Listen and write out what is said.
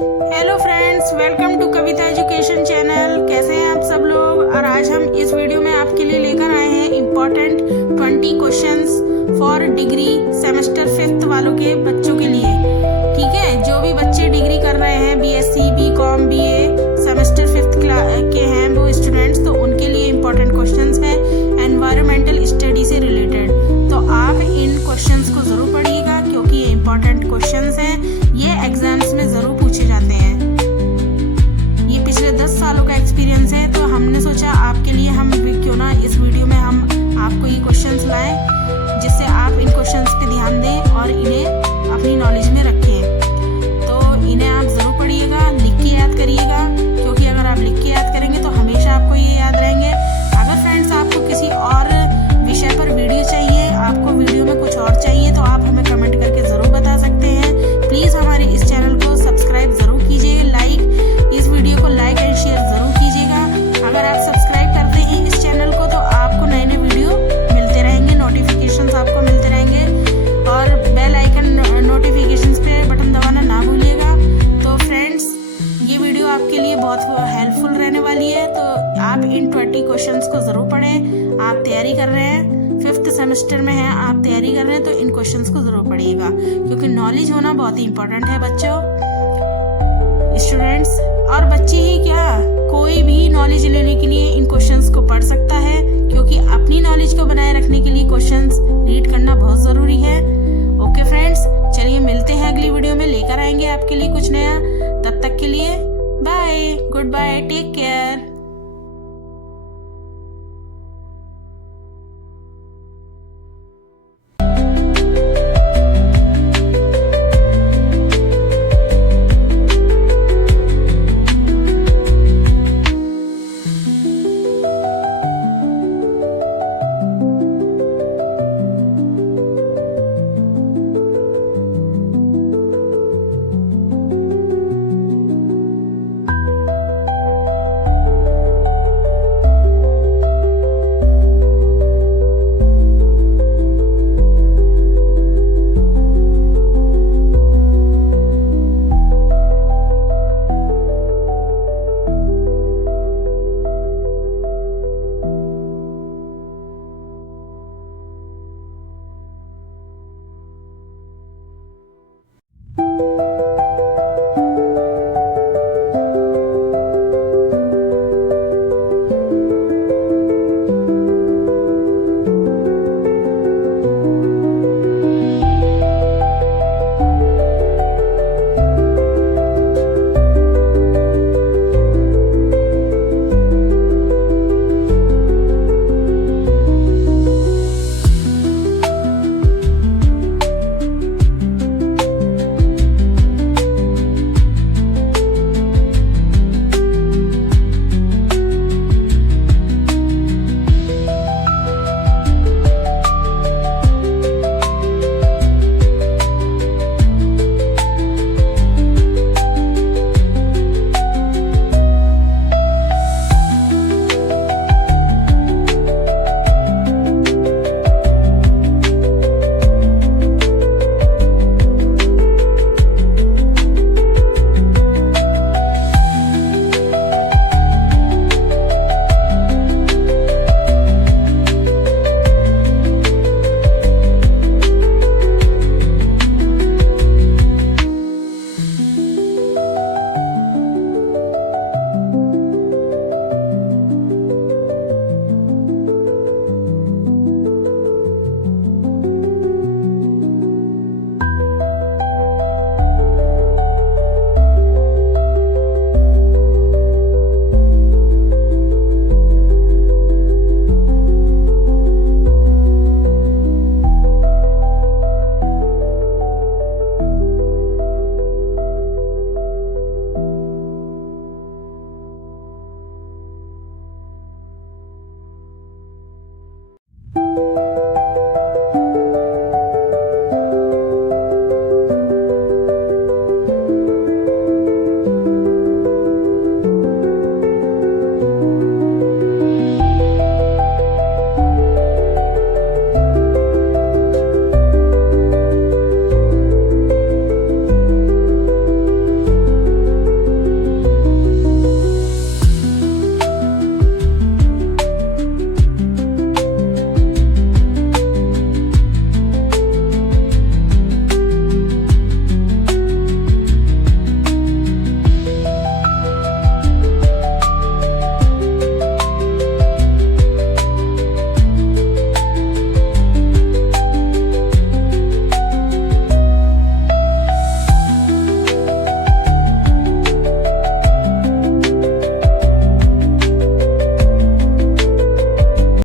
Hello friends, welcome to Kavita education channel. कैसे हैं आप सब लोग। और आज हम इस वीडियो में आपके लिए लेकर आए हैं important 20 questions for degree semester 5th वालों के बच्चों के लिए। ठीक है, जो भी बच्चे डिग्री कर रहे हैं, BSc, BCom, BA, semester 5th के हैं वो स्टूडेंट्स, तो उनके लिए इम्पोर्टेंट क्वेश्चंस हैं एनवायरमेंटल स्टडी से रिलेटेड। तो आप इन क्वेश्चंस को ज़रूर पढ़िएगा क्योंकि ये इम्पोर्टेंट क्वेश्चंस हैं। ये एग्जाम्स में ज़रूर पूछे जाते हैं। ये पिछले 10 सालों का एक्सपीरियंस है, तो हमने सोचा आपके लिए हम क्यों ना इस वीडियो में हम आपको ये क्वेश्चंस लाएं जिससे आप इन क्वेश्चंस पे ध्यान दें और इन्हें अपनी नॉलेज में रखें। तो इन्हें आप ज़रूर पढ़िएगा, लिख के याद करिएगा, क्योंकि अगर आप लिख के याद करेंगे तो हमेशा आपको ये याद रहेंगे। अगर फ्रेंड्स आपको किसी और विषय पर वीडियो चाहिए, आपको वीडियो में कुछ और चाहिए, तो आप हमें कमेंट करके ज़रूर बता सकते हैं। प्लीज़ हमारे इस चैनल को सब्सक्राइब ज़रूर कीजिएगा, इस वीडियो को लाइक एंड शेयर ज़रूर कीजिएगा। अगर आप सब्सक्राइब करते हैं इस चैनल को तो आपको नए नए वीडियो मिलते रहेंगे, नोटिफिकेशंस आपको मिलते रहेंगे, और बेल आइकन नोटिफिकेशंस पे बटन दबाना ना भूलिएगा। तो फ्रेंड्स, ये वीडियो आपके लिए बहुत हेल्पफुल रहने वाली है। तो आप इन 20 क्वेश्चंस को ज़रूर पढ़ें। आप तैयारी कर रहे हैं, 5th सेमेस्टर में हैं, आप तैयारी कर रहे हैं, तो इन क्वेश्चंस को ज़रूर पढ़िएगा क्योंकि नॉलेज होना बहुत ही इंपॉर्टेंट है बच्चों, स्टूडेंट्स। और बच्चे ही क्या, कोई भी नॉलेज लेने के लिए इन क्वेश्चंस को पढ़ सकता है, क्योंकि अपनी नॉलेज को बनाए रखने के लिए क्वेश्चंस रीड करना बहुत ज़रूरी है। ओके फ्रेंड्स, चलिए मिलते हैं अगली वीडियो में, लेकर आएंगे आपके लिए कुछ नया। तब तक के लिए bye, goodbye, take care.